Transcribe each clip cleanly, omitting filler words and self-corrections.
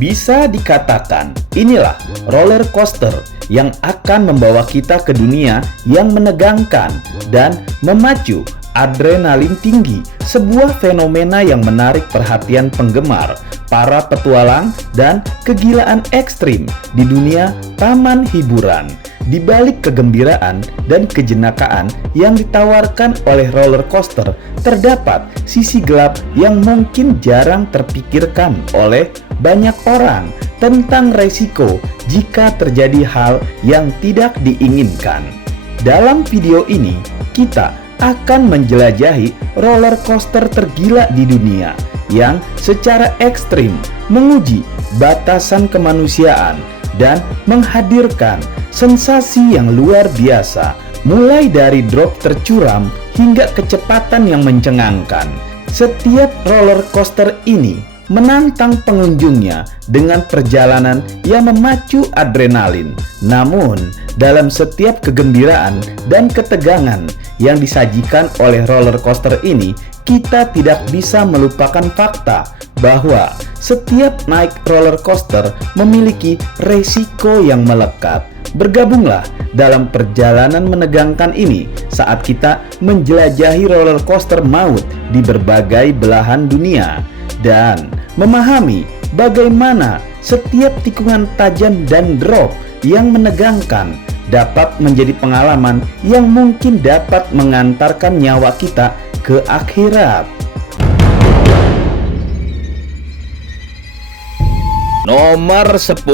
Bisa dikatakan inilah roller coaster yang akan membawa kita ke dunia yang menegangkan dan memacu adrenalin tinggi, sebuah fenomena yang menarik perhatian penggemar, para petualang, dan kegilaan ekstrim di dunia taman hiburan. Di balik kegembiraan dan kejenakaan yang ditawarkan oleh roller coaster, terdapat sisi gelap yang mungkin jarang terpikirkan oleh banyak orang tentang resiko jika terjadi hal yang tidak diinginkan. Dalam video ini, kita akan menjelajahi roller coaster tergila di dunia yang secara ekstrim menguji batasan kemanusiaan dan menghadirkan sensasi yang luar biasa, mulai dari drop tercuram hingga kecepatan yang mencengangkan. Setiap roller coaster ini menantang pengunjungnya dengan perjalanan yang memacu adrenalin. Namun, dalam setiap kegembiraan dan ketegangan yang disajikan oleh roller coaster ini, kita tidak bisa melupakan fakta bahwa setiap naik roller coaster memiliki resiko yang melekat. Bergabunglah dalam perjalanan menegangkan ini saat kita menjelajahi roller coaster maut di berbagai belahan dunia dan memahami bagaimana setiap tikungan tajam dan drop yang menegangkan dapat menjadi pengalaman yang mungkin dapat mengantarkan nyawa kita ke akhirat. Nomor 10,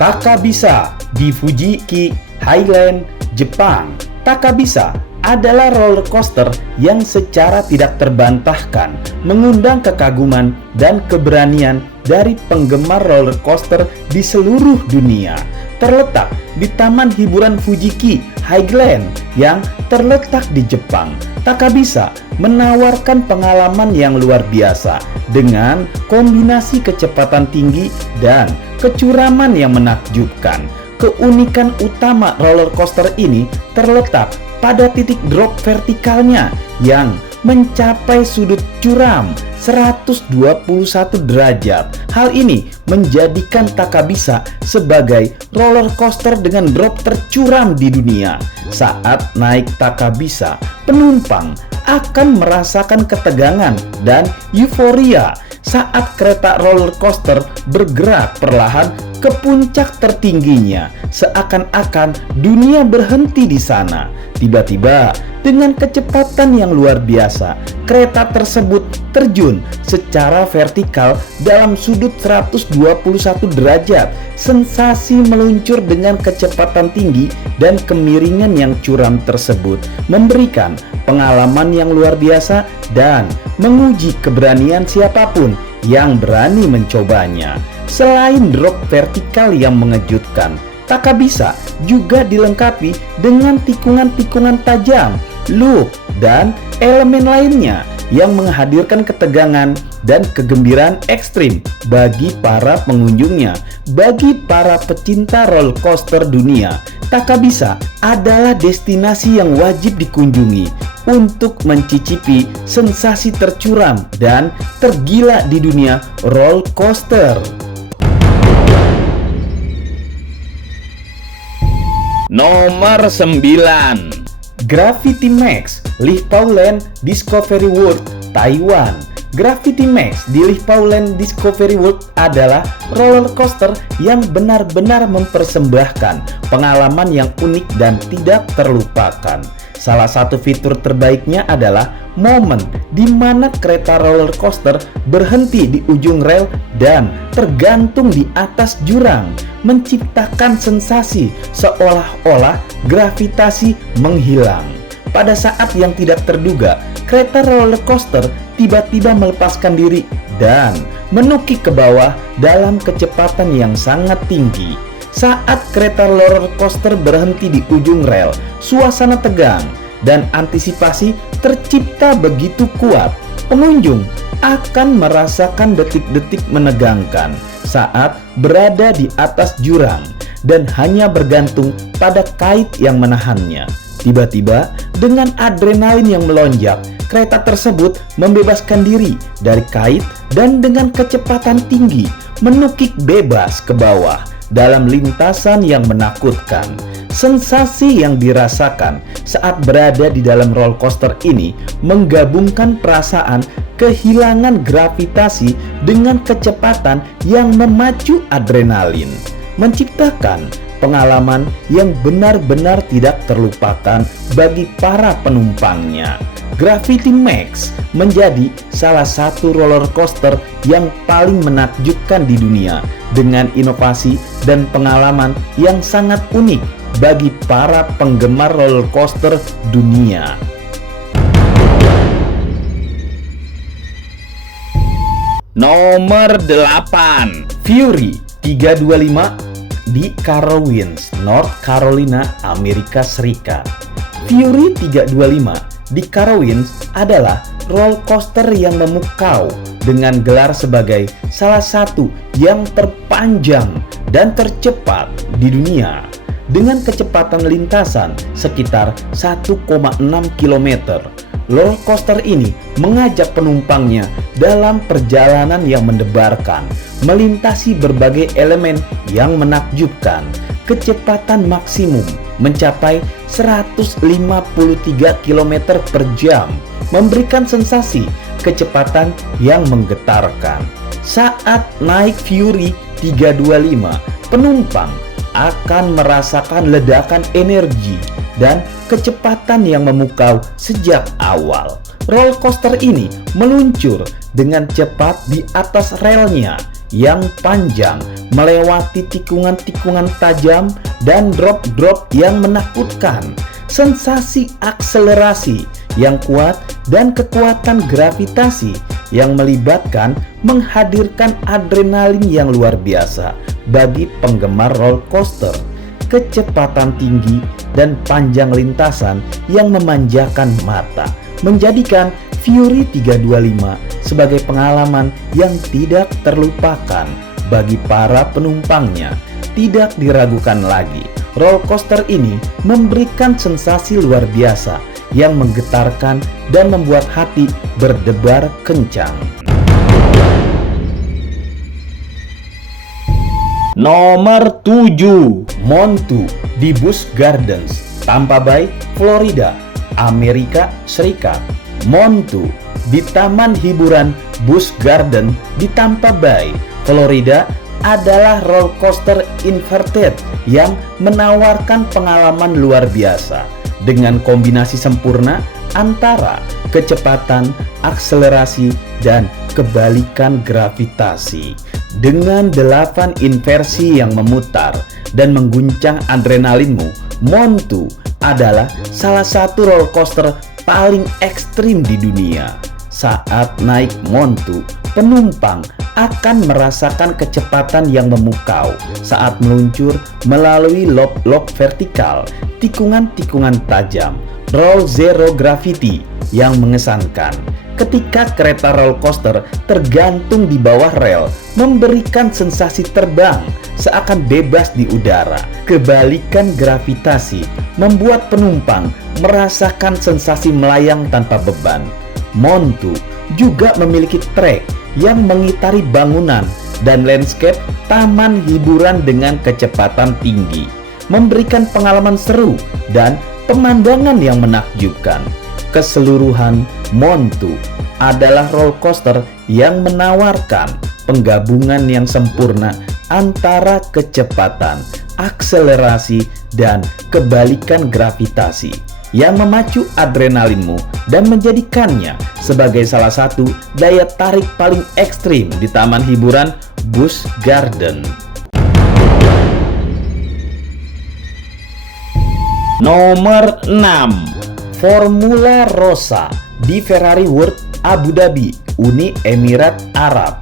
Takabisa di Fuji-ki Highland, Jepang. Takabisa adalah roller coaster yang secara tidak terbantahkan mengundang kekaguman dan keberanian dari penggemar roller coaster di seluruh dunia. Terletak di Taman Hiburan Fuji-ki Highland yang terletak di Jepang, Takabisa menawarkan pengalaman yang luar biasa dengan kombinasi kecepatan tinggi dan kecuraman yang menakjubkan. Keunikan utama roller coaster ini terletak pada titik drop vertikalnya yang mencapai sudut curam 121 derajat. Hal ini menjadikan Takabisa sebagai roller coaster dengan drop tercuram di dunia. Saat naik Takabisa, penumpang akan merasakan ketegangan dan euforia saat kereta roller coaster bergerak perlahan ke puncak tertingginya, seakan-akan dunia berhenti di sana. Tiba-tiba, dengan kecepatan yang luar biasa, kereta tersebut terjun secara vertikal dalam sudut 121 derajat. Sensasi meluncur dengan kecepatan tinggi dan kemiringan yang curam tersebut memberikan pengalaman yang luar biasa dan menguji keberanian siapapun yang berani mencobanya. Selain drop vertikal yang mengejutkan, Takabisa juga dilengkapi dengan tikungan-tikungan tajam, loop, dan elemen lainnya yang menghadirkan ketegangan dan kegembiraan ekstrim bagi para pengunjungnya. Bagi para pecinta roller coaster dunia, Takabisa adalah destinasi yang wajib dikunjungi untuk mencicipi sensasi tercuram dan tergila di dunia roller coaster. Nomor 9, Gravity Max Liefbauland Discovery World, Taiwan. Gravity Max di Liefbauland Discovery World adalah roller coaster yang benar-benar mempersembahkan pengalaman yang unik dan tidak terlupakan. Salah satu fitur terbaiknya adalah momen di mana kereta roller coaster berhenti di ujung rel dan tergantung di atas jurang, menciptakan sensasi seolah-olah gravitasi menghilang. Pada saat yang tidak terduga, kereta roller coaster tiba-tiba melepaskan diri dan menukik ke bawah dalam kecepatan yang sangat tinggi. Saat kereta roller coaster berhenti di ujung rel, suasana tegang dan antisipasi tercipta begitu kuat. Pengunjung akan merasakan detik-detik menegangkan saat berada di atas jurang dan hanya bergantung pada kait yang menahannya. Tiba-tiba, dengan adrenalin yang melonjak, kereta tersebut membebaskan diri dari kait dan dengan kecepatan tinggi menukik bebas ke bawah dalam lintasan yang menakutkan. Sensasi yang dirasakan saat berada di dalam roller coaster ini menggabungkan perasaan kehilangan gravitasi dengan kecepatan yang memacu adrenalin, menciptakan pengalaman yang benar-benar tidak terlupakan bagi para penumpangnya. Gravity Max menjadi salah satu roller coaster yang paling menakjubkan di dunia dengan inovasi dan pengalaman yang sangat unik bagi para penggemar roller coaster dunia. Nomor 8, Fury 325 di Carowinds, North Carolina, Amerika Serikat. Fury 325 di Carowinds adalah roller coaster yang memukau dengan gelar sebagai salah satu yang terpanjang dan tercepat di dunia. Dengan kecepatan lintasan sekitar 1,6 km, roller coaster ini mengajak penumpangnya dalam perjalanan yang mendebarkan, melintasi berbagai elemen yang menakjubkan. Kecepatan maksimum mencapai 153 km per jam, memberikan sensasi kecepatan yang menggetarkan. Saat naik Fury 325, penumpang akan merasakan ledakan energi dan kecepatan yang memukau sejak awal. Roller coaster ini meluncur dengan cepat di atas relnya yang panjang, melewati tikungan-tikungan tajam dan drop-drop yang menakutkan. Sensasi akselerasi yang kuat dan kekuatan gravitasi yang melibatkan menghadirkan adrenalin yang luar biasa bagi penggemar roller coaster. Kecepatan tinggi dan panjang lintasan yang memanjakan mata menjadikan Fury 325 sebagai pengalaman yang tidak terlupakan bagi para penumpangnya. Tidak diragukan lagi, roller coaster ini memberikan sensasi luar biasa yang menggetarkan dan membuat hati berdebar kencang. Nomor 7, Montu di Busch Gardens, Tampa Bay, Florida, Amerika Serikat. Montu di Taman Hiburan Busch Garden di Tampa Bay, Florida adalah roller coaster inverted yang menawarkan pengalaman luar biasa dengan kombinasi sempurna antara kecepatan, akselerasi, dan kebalikan gravitasi. Dengan 8 inversi yang memutar dan mengguncang adrenalinmu, Montu adalah salah satu roller coaster paling ekstrim di dunia. Saat naik Montu, penumpang akan merasakan kecepatan yang memukau saat meluncur melalui loop-loop vertikal, tikungan-tikungan tajam, roll zero gravity yang mengesankan. Ketika kereta roller coaster tergantung di bawah rel, memberikan sensasi terbang seakan bebas di udara. Kebalikan gravitasi membuat penumpang merasakan sensasi melayang tanpa beban. Montu juga memiliki trek yang mengitari bangunan dan landscape taman hiburan dengan kecepatan tinggi, memberikan pengalaman seru dan pemandangan yang menakjubkan. Keseluruhan, Montu adalah roller coaster yang menawarkan penggabungan yang sempurna antara kecepatan, akselerasi, dan kebalikan gravitasi yang memacu adrenalinmu dan menjadikannya sebagai salah satu daya tarik paling ekstrim di taman hiburan Busch Garden. Nomor 6, Formula Rossa di Ferrari World Abu Dhabi, Uni Emirat Arab.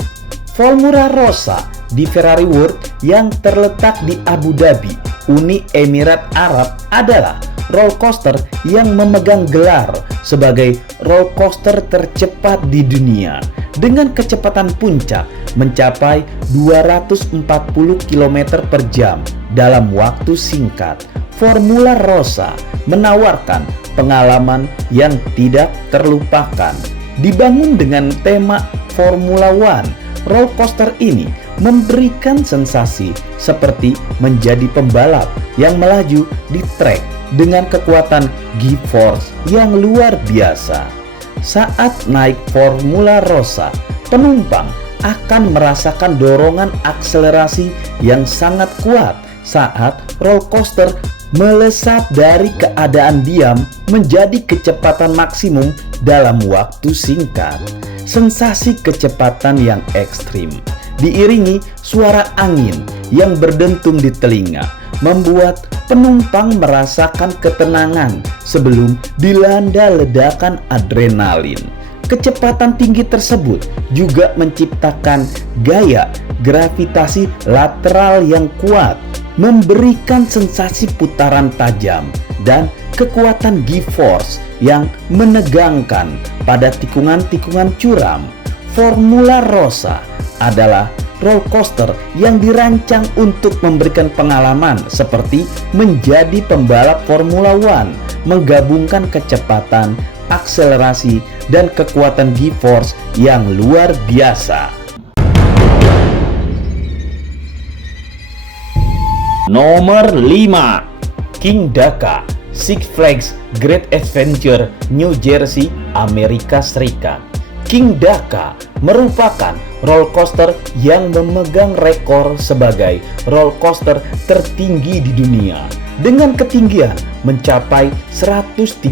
Formula Rossa di Ferrari World yang terletak di Abu Dhabi, Uni Emirat Arab adalah roller coaster yang memegang gelar sebagai roller coaster tercepat di dunia dengan kecepatan puncak mencapai 240 km per jam dalam waktu singkat. Formula Rossa menawarkan pengalaman yang tidak terlupakan. Dibangun dengan tema Formula One, roller coaster ini memberikan sensasi seperti menjadi pembalap yang melaju di trek dengan kekuatan G-force yang luar biasa. Saat naik Formula Rossa, penumpang akan merasakan dorongan akselerasi yang sangat kuat saat roller coaster melesat dari keadaan diam menjadi kecepatan maksimum dalam waktu singkat. Sensasi kecepatan yang ekstrim diiringi suara angin yang berdentum di telinga membuat penumpang merasakan ketenangan sebelum dilanda ledakan adrenalin. Kecepatan tinggi tersebut juga menciptakan gaya gravitasi lateral yang kuat, memberikan sensasi putaran tajam dan kekuatan G-force yang menegangkan pada tikungan-tikungan curam. Formula Rossa adalah roller coaster yang dirancang untuk memberikan pengalaman seperti menjadi pembalap Formula One, menggabungkan kecepatan, akselerasi, dan kekuatan G-force yang luar biasa. Nomor 5, King Dakar, Six Flags Great Adventure, New Jersey, Amerika Serikat. King Dakar merupakan roller coaster yang memegang rekor sebagai roller coaster tertinggi di dunia dengan ketinggian mencapai 139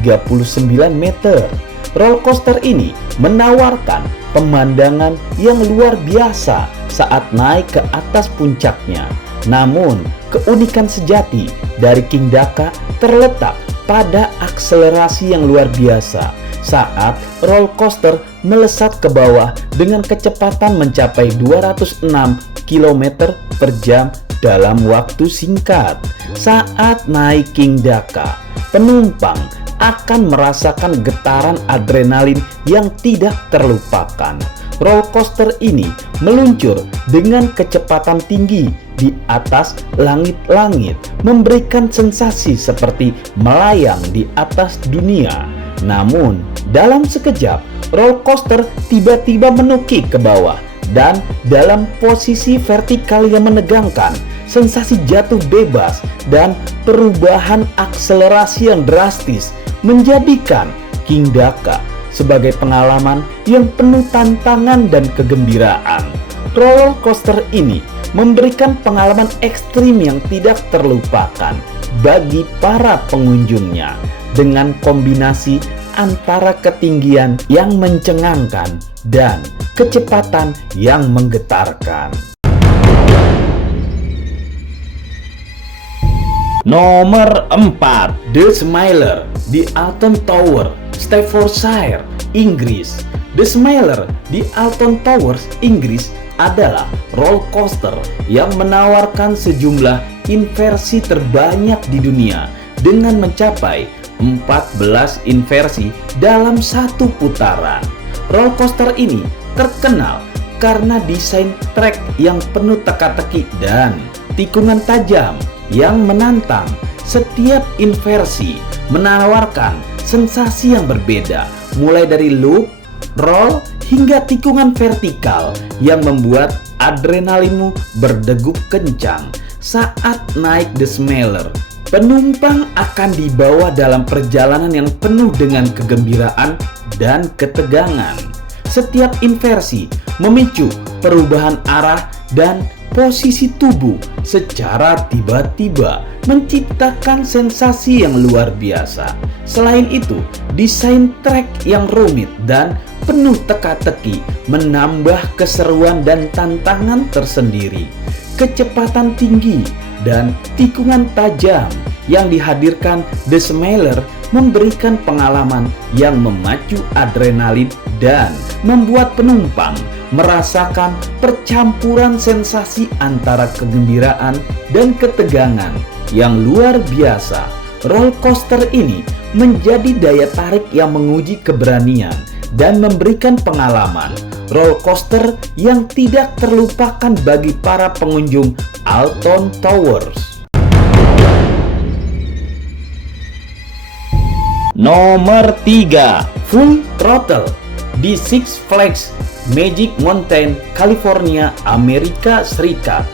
meter. Roller coaster ini menawarkan pemandangan yang luar biasa saat naik ke atas puncaknya. Namun, keunikan sejati dari King Dakar terletak pada akselerasi yang luar biasa saat roller coaster melesat ke bawah dengan kecepatan mencapai 206 km per jam dalam waktu singkat. Saat naik King Dakar, penumpang akan merasakan getaran adrenalin yang tidak terlupakan. Roller coaster ini meluncur dengan kecepatan tinggi di atas langit-langit, memberikan sensasi seperti melayang di atas dunia. Namun, dalam sekejap, roller coaster tiba-tiba menukik ke bawah dan dalam posisi vertikal yang menegangkan. Sensasi jatuh bebas dan perubahan akselerasi yang drastis menjadikan King Dakar sebagai pengalaman yang penuh tantangan dan kegembiraan. Roller coaster ini memberikan pengalaman ekstrim yang tidak terlupakan bagi para pengunjungnya dengan kombinasi antara ketinggian yang mencengangkan dan kecepatan yang menggetarkan. Nomor 4, The Smiler di Alton Towers, Staffordshire, Inggris. The Smiler di Alton Towers, Inggris adalah roller coaster yang menawarkan sejumlah inversi terbanyak di dunia dengan mencapai 14 inversi dalam satu putaran. Roller coaster ini terkenal karena desain trek yang penuh teka-teki dan tikungan tajam yang menantang. Setiap inversi menawarkan sensasi yang berbeda, mulai dari loop, roll, hingga tikungan vertikal yang membuat adrenalinmu berdegup kencang. Saat naik The Smiler, penumpang akan dibawa dalam perjalanan yang penuh dengan kegembiraan dan ketegangan. Setiap inversi memicu perubahan arah dan posisi tubuh secara tiba-tiba, menciptakan sensasi yang luar biasa. Selain itu, desain trek yang rumit dan penuh teka-teki menambah keseruan dan tantangan tersendiri. Kecepatan tinggi dan tikungan tajam yang dihadirkan The Smiler memberikan pengalaman yang memacu adrenalin dan membuat penumpang merasakan percampuran sensasi antara kegembiraan dan ketegangan yang luar biasa. Roller coaster ini menjadi daya tarik yang menguji keberanian dan memberikan pengalaman roller coaster yang tidak terlupakan bagi para pengunjung Alton Towers. Nomor 3, Full Throttle di Six Flags Magic Mountain, California, Amerika Serikat.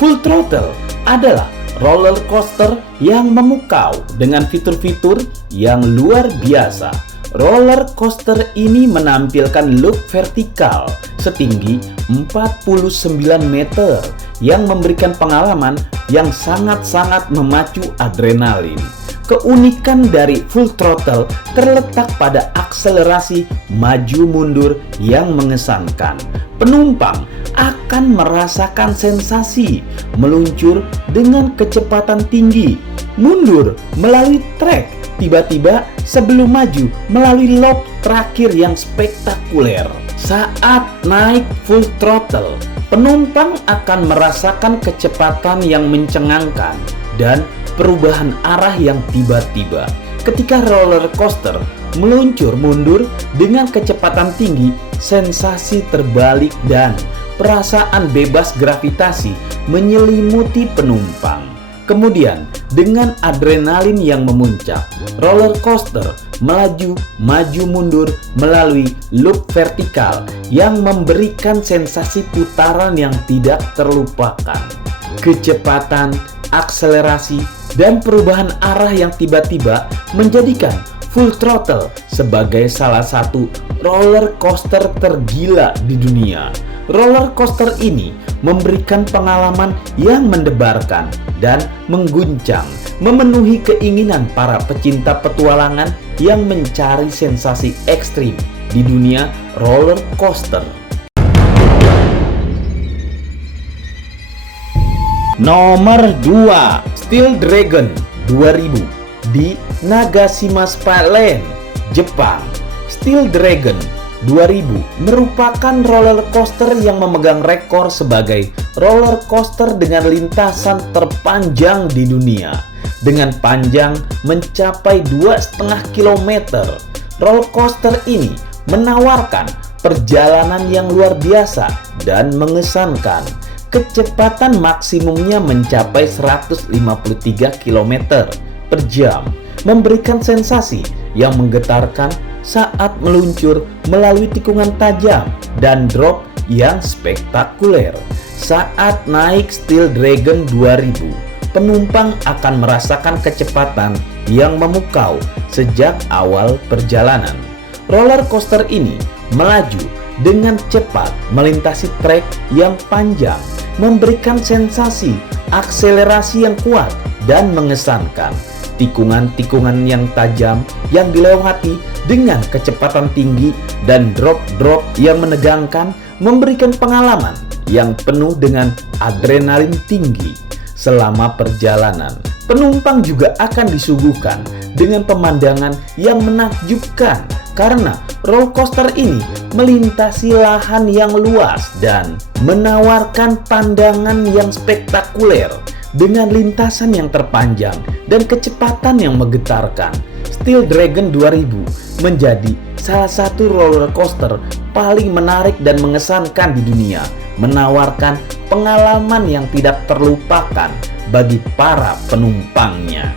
Full Throttle adalah roller coaster yang memukau dengan fitur-fitur yang luar biasa. Roller coaster ini menampilkan loop vertikal setinggi 49 meter yang memberikan pengalaman yang sangat-sangat memacu adrenalin. Keunikan dari Full Throttle terletak pada akselerasi maju mundur yang mengesankan. Penumpang akan merasakan sensasi meluncur dengan kecepatan tinggi, mundur melalui trek tiba-tiba sebelum maju melalui loop terakhir yang spektakuler. Saat naik Full Throttle, penumpang akan merasakan kecepatan yang mencengangkan dan perubahan arah yang tiba-tiba. Ketika roller coaster meluncur mundur dengan kecepatan tinggi, sensasi terbalik dan perasaan bebas gravitasi menyelimuti penumpang. Kemudian, dengan adrenalin yang memuncak, roller coaster maju mundur melalui loop vertikal yang memberikan sensasi putaran yang tidak terlupakan. Kecepatan, akselerasi, dan perubahan arah yang tiba-tiba menjadikan Full Throttle sebagai salah satu roller coaster tergila di dunia. Roller coaster ini memberikan pengalaman yang mendebarkan dan mengguncang, memenuhi keinginan para pecinta petualangan yang mencari sensasi ekstrim di dunia roller coaster. Nomor 2, Steel Dragon 2000 di Nagashima Skyline, Jepang. Steel Dragon 2000 merupakan roller coaster yang memegang rekor sebagai roller coaster dengan lintasan terpanjang di dunia. Dengan panjang mencapai 2,5 km, roller coaster ini menawarkan perjalanan yang luar biasa dan mengesankan. Kecepatan maksimumnya mencapai 153 km per jam, memberikan sensasi yang menggetarkan saat meluncur melalui tikungan tajam dan drop yang spektakuler. Saat naik Steel Dragon 2000, penumpang akan merasakan kecepatan yang memukau sejak awal perjalanan. Roller coaster ini melaju dengan cepat melintasi trek yang panjang, memberikan sensasi akselerasi yang kuat dan mengesankan. Tikungan-tikungan yang tajam yang dilewati dengan kecepatan tinggi dan drop-drop yang menegangkan memberikan pengalaman yang penuh dengan adrenalin tinggi. Selama perjalanan, penumpang juga akan disuguhkan dengan pemandangan yang menakjubkan karena roller coaster ini melintasi lahan yang luas dan menawarkan pandangan yang spektakuler dengan lintasan yang terpanjang dan kecepatan yang menggetarkan. Steel Dragon 2000 menjadi salah satu roller coaster paling menarik dan mengesankan di dunia, menawarkan pengalaman yang tidak terlupakan bagi para penumpangnya.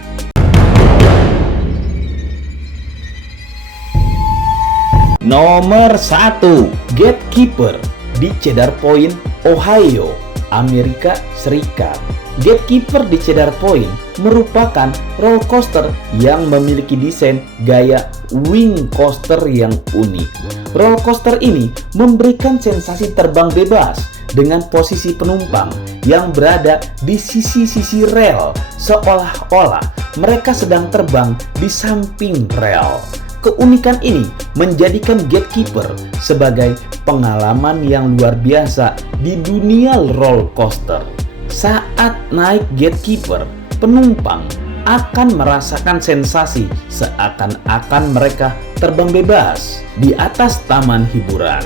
Nomor 1, Gatekeeper di Cedar Point, Ohio, Amerika Serikat. Gatekeeper di Cedar Point merupakan roller coaster yang memiliki desain gaya wing coaster yang unik. Roller coaster ini memberikan sensasi terbang bebas dengan posisi penumpang yang berada di sisi-sisi rel, seolah-olah mereka sedang terbang di samping rel. Keunikan ini menjadikan Gatekeeper sebagai pengalaman yang luar biasa di dunia roller coaster. Saat naik Gatekeeper, penumpang akan merasakan sensasi seakan-akan mereka terbang bebas di atas taman hiburan.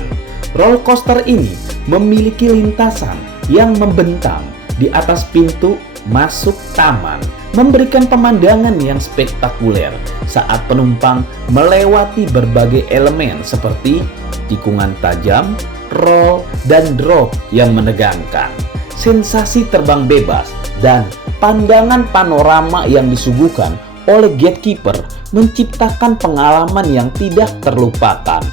Roller coaster ini memiliki lintasan yang membentang di atas pintu masuk taman, memberikan pemandangan yang spektakuler saat penumpang melewati berbagai elemen seperti tikungan tajam, roll, dan drop yang menegangkan. Sensasi terbang bebas dan pandangan panorama yang disuguhkan oleh Gatekeeper menciptakan pengalaman yang tidak terlupakan.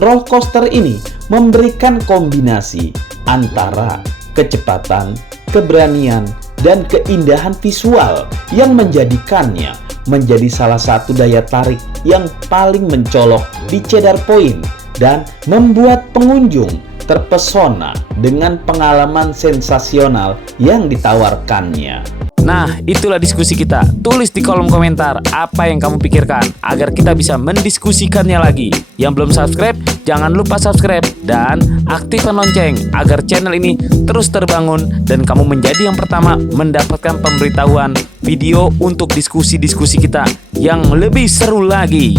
Roller coaster ini memberikan kombinasi antara kecepatan, keberanian, dan keindahan visual yang menjadikannya menjadi salah satu daya tarik yang paling mencolok di Cedar Point dan membuat pengunjung terpesona dengan pengalaman sensasional yang ditawarkannya. Nah, itulah diskusi kita. Tulis di kolom komentar apa yang kamu pikirkan agar kita bisa mendiskusikannya lagi. Yang belum subscribe, jangan lupa subscribe dan aktifkan lonceng agar channel ini terus terbangun dan kamu menjadi yang pertama mendapatkan pemberitahuan video untuk diskusi-diskusi kita yang lebih seru lagi.